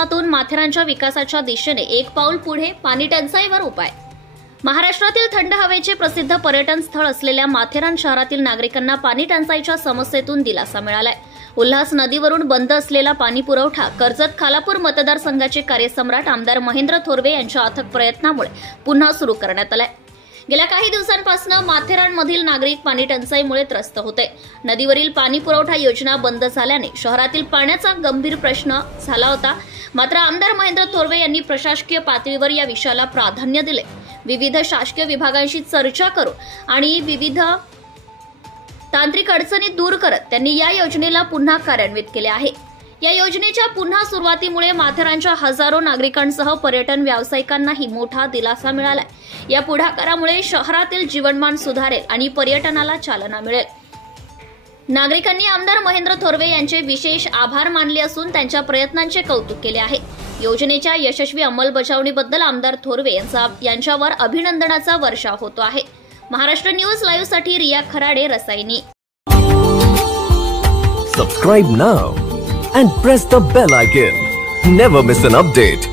प्रयत्नातून माथेरानच्या विकासाच्या दिशेने एक पाऊल पुढे, पाणी टंचाईवर उपाय। महाराष्ट्रातील थंड हवेचे प्रसिद्ध पर्यटन स्थळ असलेल्या माथेरान शहरातील नागरिकांना पाणी टंचाईच्या समस्येतून दिलासा मिळालाय। उल्हास नदीवरून बंद असलेला पाणी पुरवठा कर्जत खालापूर मतदारसंघाचे कार्यसम्राट आमदार महेंद्र थोरवे यांच्या अथक प्रयत्नामुळे पुन्हा सुरू करण्यात आलाय। गेल्या काही दिवसांपासून माथेरानमधील नागरिक पाणी टंचाईमुळे त्रस्त होते। नदीवरील पाणी पुरवठा योजना बंद झाल्याने शहरातील पाण्याचा गंभीर प्रश्न झाला होता। मात्र आमदार महेंद्र थोरवे यांनी प्रशासकीय पातळीवर या विषयाला प्राधान्य दिले। विविध शासकीय विभागांशी चर्चा करून आणि विविध तांत्रिक अडचणी दूर करत त्यांनी या योजनेला पुन्हा कार्यान्वित केले आहे। या योजनेच्या पुन्हा सुरुवातीमुळे माथेरानच्या हजारो नागरिकांसह पर्यटन व्यावसायिकांनाही मोठा दिलासा मिळाला। या पुढाकारामुळे शहरातील जीवनमान सुधारेल आणि पर्यटनाला चालना मिळेल। नागरिकांनी आमदार महेंद्र थोरवे यांचे विशेष आभार मानले असून त्यांच्या प्रयत्नांचे कौतुक केले आहे। योजनेच्या यशस्वी अंमलबजावणीबद्दल आमदार थोरवे यांच्यावर अभिनंदनाचा वर्षाव होतो आहे। महाराष्ट्र न्यूज लाईव्ह साठी Riya Kharade, Rasayani. Subscribe now and press the bell icon. Never miss an update.